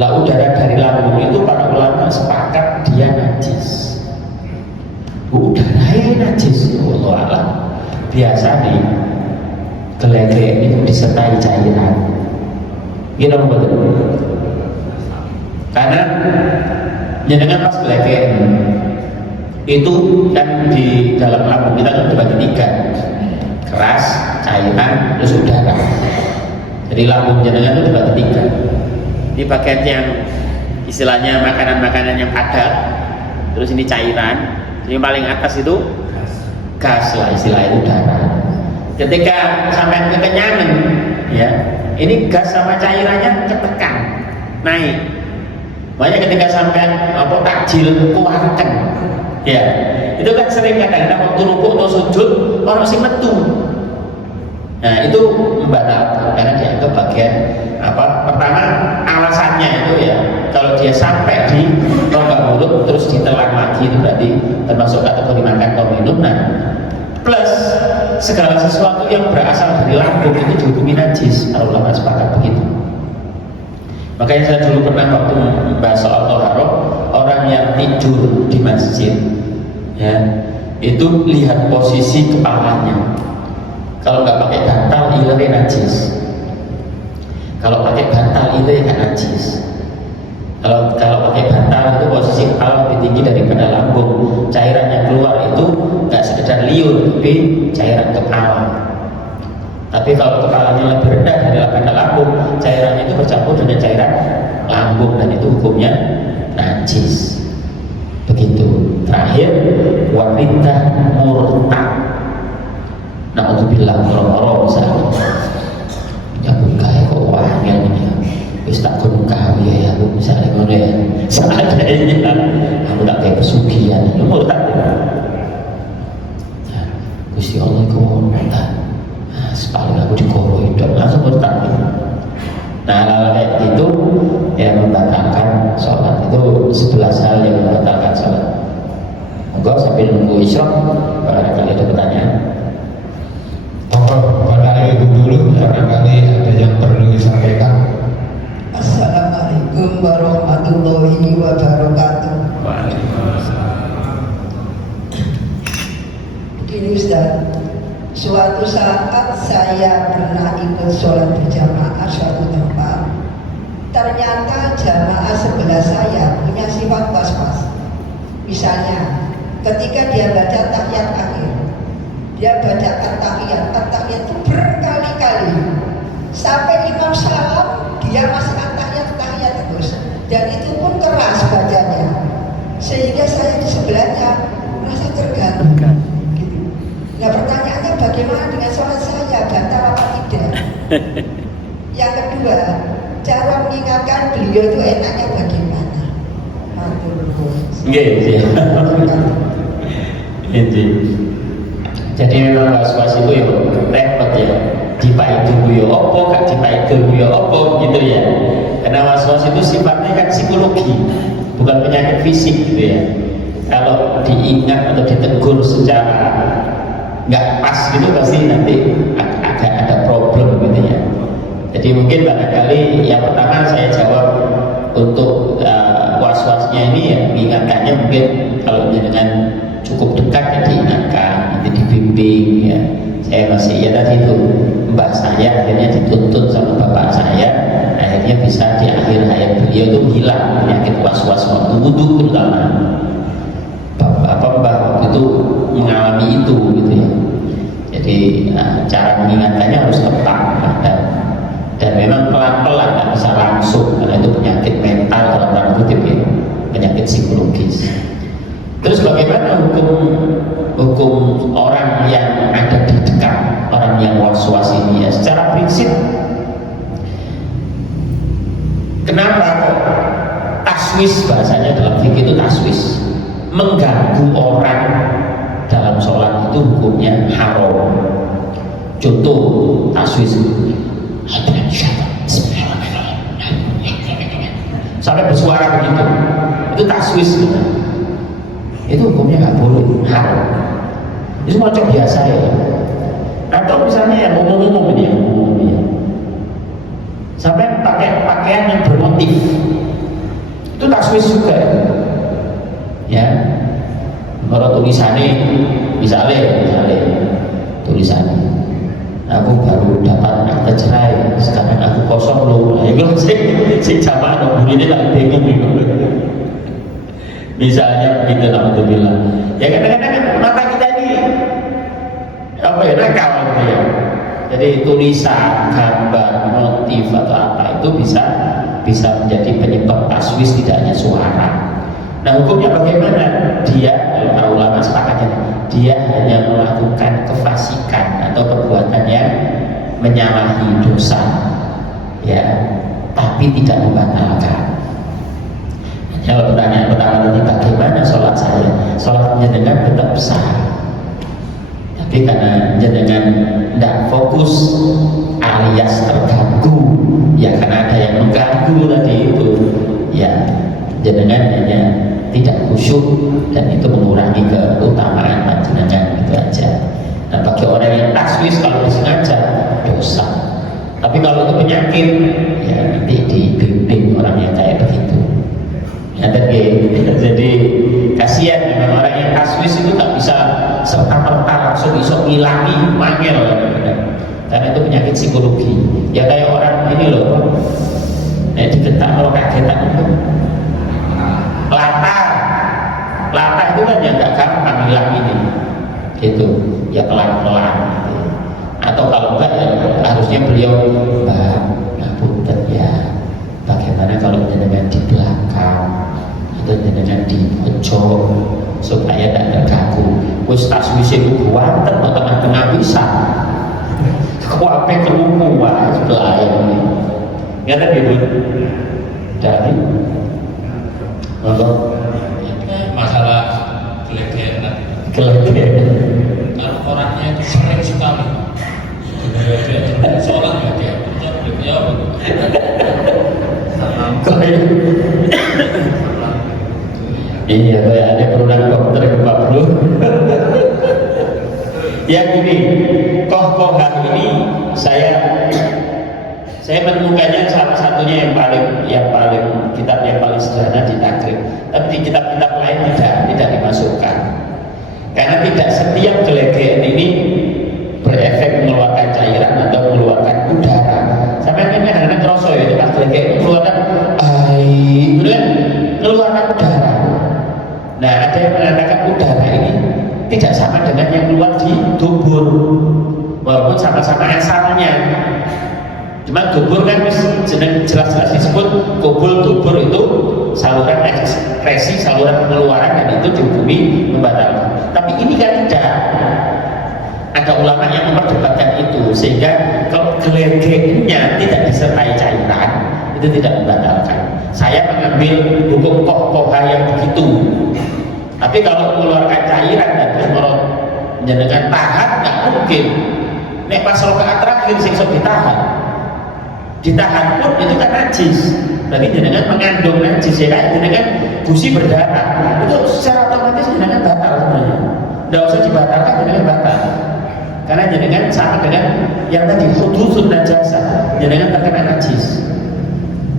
Lah udara dari lambung itu para ulama sepakat dia najis. Udaranya najis, Allah alam. Biasa nih gelegean itu disertai cairan. Gitu betul. Karena jenengan pas gelegean itu kan di dalam lambung kita kan dibagi tiga, keras, cairan, terus udara. Jadi lambung jenengan itu dibagi tiga. Ini bagian yang istilahnya makanan-makanan yang padat, terus ini cairan, yang paling atas itu gas lah, istilahnya udara. Ketika sampai kekenyangan, ya, ini gas sama cairannya ketekan, naik. Makanya ketika sampai takjil kuatkan, ya, itu kan sering kadang-kadang waktu rukuk atau sujud orang masih metu. Nah itu membatalkan karena dianggap bagian pertama alasannya itu ya, kalau dia sampai di rongga mulut terus ditelan lagi itu berarti termasuk kategori makan atau minum. Nah plus segala sesuatu yang berasal dari lambung itu dihukumi najis, kalau ulama sepakat begitu. Makanya saya dulu pernah waktu membahas soal toharoh, orang yang tidur di masjid, ya, itu lihat posisi kepalanya. Kalau nggak pakai bantal, ilernya najis. Kalau pakai bantal, ilernya nggak najis. Kalau pakai bantal itu posisi kepala lebih tinggi daripada lambung. Cairan yang keluar itu nggak sekedar liur, tapi cairan kepala. Tapi kalau kepalanya lebih rendah daripada lambung, cairannya itu bercampur dengan cairan lambung dan itu hukumnya najis. Begitu. Terakhir, wanita murtad. Na'udzubillah orang-orang misalnya. Ya buka ya kok wahnya ini. Wis tak gunung kawi ya aku misalnya ngono ya. Seadanya aku tak kayak pesugihan. Lu murtad ya. Gusti Allah itu murtad. Paling aku dikoro hidup langsung murtad. Nah hal kayak gitu yang membatalkan sholat itu 11 hal yang membatalkan sholat. Enggak sambil nunggu isyraq, barangkali ada pertanyaan. Barangkali itu dulu, barangkali ada yang perlu disampaikan. Assalamualaikum warahmatullahi wabarakatuh. Begini Ustaz, suatu saat saya pernah ikut sholat berjamaah suatu tempat. Ternyata jamaah sebelah saya punya sifat was-was. Misalnya, ketika dia baca tahiyat akhir, dia baca at-tahiyat itu berkali-kali. Sampai imam salam, dia masih at-tahiyat terus. Dan itu pun keras bacanya. Sehingga saya di sebelahnya merasa terganggu. Nah pertanyaannya bagaimana dengan sholat saya, batal apa tidak? Yang kedua, cara mengingatkan beliau itu enaknya bagaimana? Jadi memang was-was itu ya repot ya. Dipaidu ya opo, gak dipaidu ya opo gitu ya. Karena was-was itu sifatnya kan psikologi, bukan penyakit fisik gitu ya. Kalau diingat atau ditegur secara nggak pas gitu pasti nanti agak ada problem gitu ya. Jadi mungkin barangkali yang pertama saya jawab untuk was-wasnya ini ya, mengingatkannya mungkin kalau dengan cukup dekat ya diingatkan, nanti dibimbing ya. Saya masih ya tadi itu mbak saya akhirnya dituntut sama bapak saya, akhirnya bisa di akhir hayat beliau itu hilang penyakit was-was waktu wudhu terutama. Mbak waktu itu mengalami itu gitu ya. Jadi cara mengingatkannya harus tepat dan memang pelan-pelan, tidak bisa langsung karena itu penyakit mental dalam tanda kutip ya, penyakit psikologis. Terus bagaimana hukum orang yang ada di dekat orang yang was-was ini ya? Secara prinsip, kenapa kok taswis bahasanya dalam fikih itu taswis? Mengganggu orang dalam sholat itu hukumnya haram. Contoh taswis sampai bersuara begitu, itu taswis gitu. Itu hukumnya nggak boleh, haram. Itu macam biasa ya. Atau misalnya yang umum-umum ini, sampai pakai pakaian yang bermotif, itu taswis juga ya. Kalau tulisannya misalnya tulisannya aku baru dapat akta cerai, sekarang aku kosong loh. Nah, itu si jamaah nunggu ini tak bingung gitu. Misalnya begitu, alhamdulillah. Ya kadang-kadang kan mata kita ini apa ya, nakal gitu ya. Jadi tulisan, gambar, motif atau apa itu bisa menjadi penyebab taswis, tidak hanya suara. Nah hukumnya bagaimana? Dia, para ulama sepakatnya, dia hanya melakukan kefasikan atau perbuatan yang menyalahi dosa, ya, tapi tidak membatalkan. Kalau pertanyaan pertama tadi bagaimana sholat saya? Sholatnya dengan tetap sah, tapi karena jenengan tidak fokus alias terganggu, ya karena ada yang mengganggu tadi itu, ya jenengan hanya tidak khusyuk dan itu mengurangi keutamaan panjenengan gitu aja. Nah bagi orang yang taswis kalau disengaja dosa, tapi kalau itu penyakit ya nanti dibimbing orang yang kayak begitu. Ya, jadi kasihan memang orang yang taswis itu tak bisa serta-merta langsung bisa ngilangi mangel karena itu penyakit psikologi. Ya kayak orang ini loh, digetak kalau kagetan itu itu ya pelan-pelan. Atau kalau enggak ya harusnya beliau ngapunten ya, bagaimana kalau jenengan di belakang atau jenengan di pojok supaya tidak terganggu. Wis taswise ku wonten kok tengah-tengah bisa. Kuape kerungu wae sebelah ini. Ngeten nggih, Bu. Dari masalah gelegean. Kalau orangnya itu sering sekali sholat nggak dia iya, kayak ada produk dokter yang Pak Bro. Yang ini, koh-kohah ini saya menemukannya salah satunya yang paling kitab yang paling sederhana di Takrib. Tapi di kitab-kitab lain tidak dimasukkan. Karena tidak setiap gelegean ini berefek mengeluarkan cairan atau mengeluarkan udara. Sampai ini kadang-kadang kroso ya, itu pas gelegean itu mengeluarkan air, mengeluarkan udara. Nah, ada yang mengatakan udara ini tidak sama dengan yang keluar di dubur, walaupun sama-sama asalnya. Cuma dubur kan jelas-jelas disebut kubul. Dubur itu saluran ekskresi, saluran pengeluaran, dan itu dihukumi membatalkan. Tapi ini kan tidak. Ada ulama yang memperdebatkan itu, sehingga kalau gelegeannya tidak disertai cairan itu tidak membatalkan. Saya mengambil hukum koh-koha yang begitu. Tapi kalau mengeluarkan cairan dan terus menjenengan tahan, nggak mungkin. Nek pas rakaat terakhir sing sok ditahan pun itu kan najis. Berarti jenengan mengandung najis ya kan, jenengan gusi berdarah. Itu secara otomatis jenengan batal sebenarnya. Tidak usah dibatalkan, jenengan batal. Karena jenengan sama dengan yang tadi hudusun najasa, jenengan terkena najis.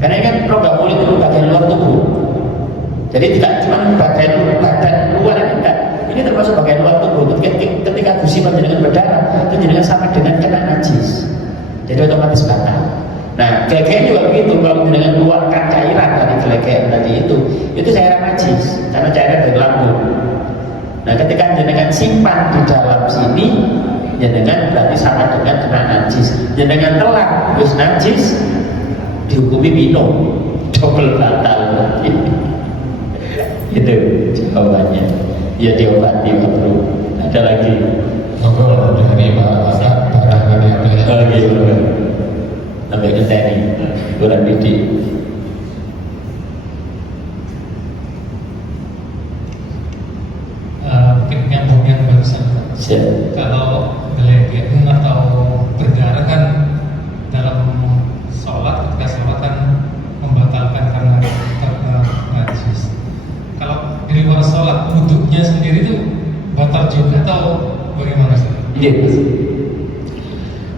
Karena kan program mulut itu bagian luar tubuh. Jadi tidak cuma badan luar ini enggak. Ini termasuk bagian luar tubuh. Ketika gusi jenengan berdarah, itu jenengan sama dengan kena najis. Jadi otomatis batal. Nah, gelegean juga begitu. Kalau jenengan keluarkan cairan dari gelegean tadi itu cairan najis, karena cairan dari lambung. Nah, ketika jenengan simpan di dalam sini, jenengan berarti sama dengan kena najis. Jenengan telan wis najis, dihukumi minum, double batal berarti. Itu jawabannya. Ya diobati Pak Bro. Ada lagi? Ngobrol dari Pak barangkali ada. Oh iya benar. Sampai ke TNI, kurang didik. Mungkin nyambung yang barusan. Kalau gelegean atau berdarah kan dalam sholat, ketika sholat kan membatalkan karena najis. Kalau di luar sholat, wudhunya sendiri itu batal juga atau bagaimana sih? Iya.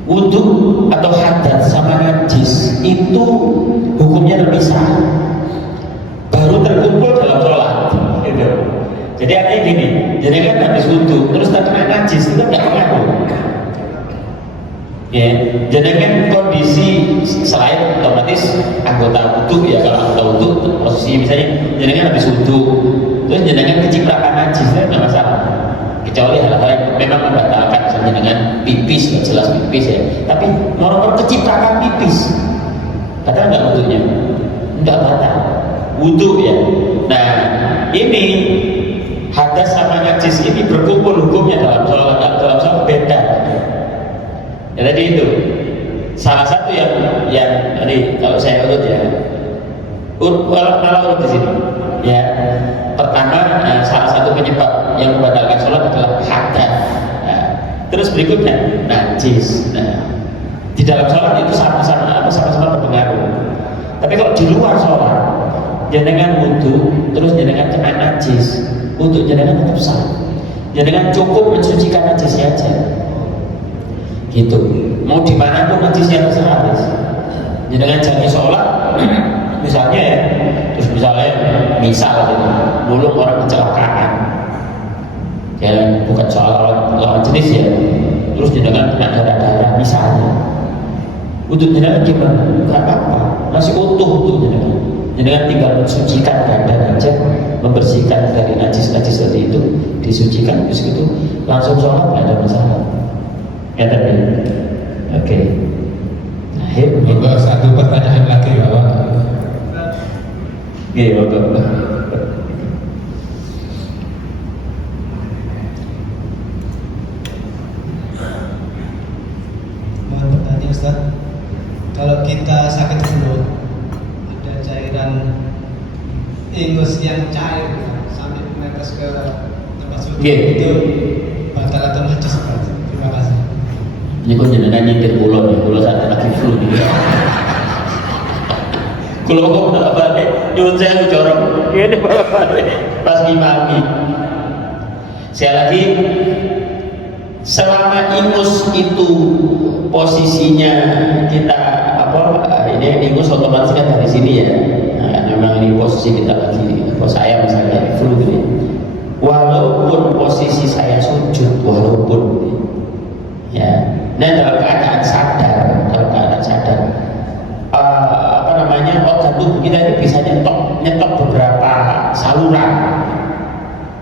Wudhu atau hadas sama najis itu hukumnya terpisah. Baru terkumpul dalam sholat. Gitu. Jadi artinya gini, jadi kan habis wudhu terus terkena najis itu nggak pengaruh. Ya, jadi kan kondisi selain otomatis anggota wudhu ya, kalau anggota wudhu posisi misalnya jadi kan habis wudhu terus jadi kan keciprakan najis itu nggak masalah. Kecuali hal-hal yang memang membatalkan, misalnya dengan pipis, nggak jelas pipis ya. Tapi nomor keciprakan pipis, batal nggak wudhunya? Nggak batal, wudhu ya. Nah ini hadas sama najis ini berkumpul hukumnya dalam sholat beda. Ya tadi itu salah satu yang tadi kalau saya urut ya, malah urut di sini. Ya, pertama salah satu penyebab yang membatalkan sholat adalah hadas. Nah, terus berikutnya najis. Nah, di dalam sholat itu sama-sama berpengaruh. Tapi kalau di luar sholat, jenengan wudhu, terus jenengan kena najis, untuk jenengan tetap sah. Jenengan cukup mensucikan najisnya aja. Gitu. Mau di mana pun najisnya terserah. Jenengan jangan sholat, misalnya ya, terus misalnya mulung orang kecelakaan, ya bukan soal lawan jenis ya, terus jenengan kena darah-darah misalnya, untuk jenengan gimana? Nggak apa-apa, masih utuh untuk jenengan tinggal mensucikan badan aja, membersihkan dari najis-najis tadi itu, disucikan, terus itu langsung sholat nggak ada masalah. Ya tadi. Oke. Akhir. Bapak, satu pertanyaan lagi Bapak. Iya, Bapak. Mohon bertanya Ustaz, kalau kita sakit mulut ada cairan ingus yang cair sampai menetes ke tempat sujud, itu batal atau najis Ustaz? Terima kasih. Ini kok jenengan nyindir pulau nih, pulau saat lagi flu nih. Kalau kok udah balik, nyuwun saya jorok. Ini balik pas ngimami. Saya lagi, selama ingus itu posisinya kita ini ingus otomatis kan dari sini ya. Nah, memang ini posisi kita lagi, saya misalnya flu gitu. Walaupun posisi saya sujud, walaupun ya, nah dalam keadaan sadar, organ tubuh kita ini bisa nyetok beberapa saluran,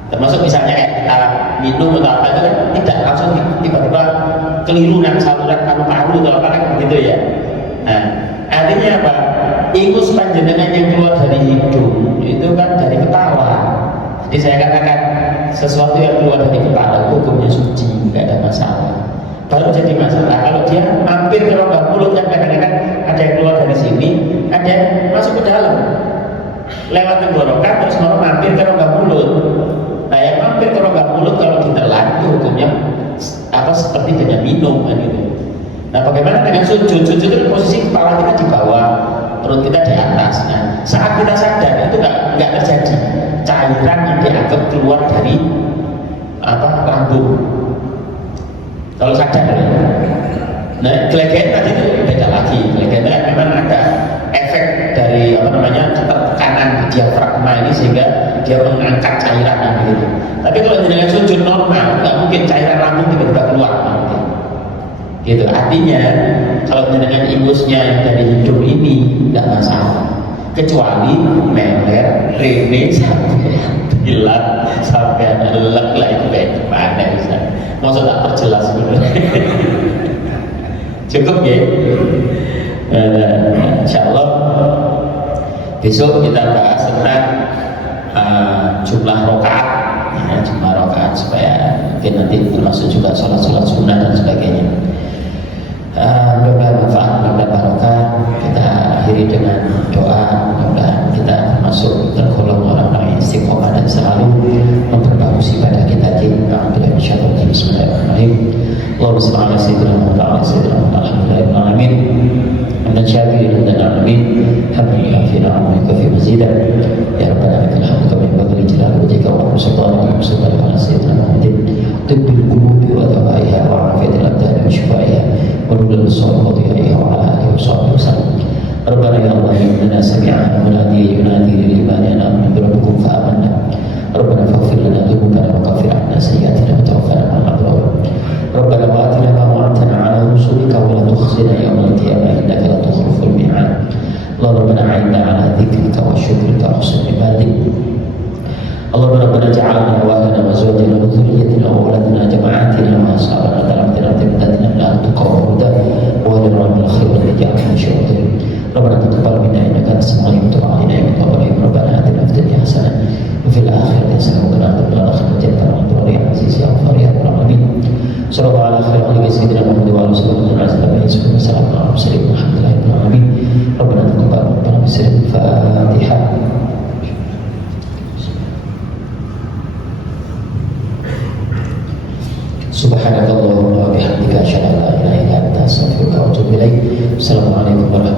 termasuk misalnya kita minum atau apa itu kan tidak langsung tiba-tiba keliru nang saluran paru-paru atau apa kan begitu ya. Nah, artinya apa? Ingus panjenengan yang keluar dari hidung itu kan dari kepala. Jadi saya katakan sesuatu yang keluar dari kepala hukumnya suci, nggak ada masalah. Baru jadi masalah kalau dia mampir ke rongga mulut, yang kadang-kadang ada yang keluar dari sini, ada yang masuk ke dalam lewat tenggorokan terus mau mampir ke rongga mulut. Nah, yang mampir ke rongga mulut kalau ditelan itu hukumnya seperti dengan minum kan gitu. Nah, bagaimana dengan sujud? Sujud itu posisi kepala kita di bawah, perut kita di atas. Nah, saat kita sadar itu nggak terjadi cairan yang dianggap keluar dari lambung. Kalau sadar, nah gelegean tadi itu beda lagi. Gelegean memang ada efek dari tekanan di diafragma ini sehingga dia mengangkat cairan gitu. Tapi kalau dengan sujud normal, nggak mungkin cairan lambung tiba-tiba keluar. Gitu. Artinya kalau dengan ingusnya yang dari hidung ini nggak masalah, kecuali meler, rene sampai hilang sampai lelek lah itu kayak gimana bisa? Maksud tak perjelas sebenarnya. Cukup ya. Insyaallah besok kita bahas tentang jumlah rakaat, jumlah rakaat supaya mungkin nanti termasuk juga sholat sunnah dan sebagainya. Mudah-mudahan manfaat, mudah-mudahan barokah. Kita akhiri dengan doa, mudah-mudahan kita masuk tergolong orang-orang yang istiqomah dan selalu memperbagus ibadah kita di Bismillahirrahmanirrahim. Allahumma shalli ala sayyidina Muhammad wa ala sayyidina Muhammad alamin. Hamdan syakirin dan alamin. Alhamdulillah fi ni'amika fi mazidah. Ya Rabbana lakal hamdu kama yanbaghi li jalali wajhika wa sallallahu ala sayyidina Muhammadin tibbil qulubi wa dawaiha wa afiyatil abdani wa shifaiha wa nuril salawatiha wa ala alihi wa sahbihi wasallam. Rabbana ya Allah innana sami'na munadiyan yunadi lil imani an aminu bi rabbikum fa amanna. Rabbana faghfir lana dhunubana wa kaffir 'anna sayyi'atina wa tawaffana ma'al abrar. Rabbana wa atina ma wa'adtana 'ala rusulika wa la tukhzina yawmal qiyamah innaka la tukhliful mi'ad. Rabbana 'inna 'ala dzikrika wa syukrika wa husni ibadah. Allahumma rabbana ja'alna wa ahlana wa zawjana wa dhurriyyatina wa awladana jama'atina wa ashabana ta'atina timdatina la tuqawwa huda wa lana min khair wa ja'alna syuhada. Rabbana taqabbal minna innaka antas samiul 'alim ya Rabbana atina fid dunya hasanah wa fil akhirati hasanah wa qina adzabannar jannatan ya aziz ya ghafar ya rabbal alamin. Sallallahu alaihi wa sayyidina Muhammad wa alihi wa sahbihi alhamdulillahi rabbil alamin. Rabbana taqabbal minna bismillahil Fatihah. Subhanakallahumma wa bihamdika asyhadu an la ilaha illa anta astaghfiruka wa atubu ilaik. Assalamualaikum warahmatullahi wabarakatuh.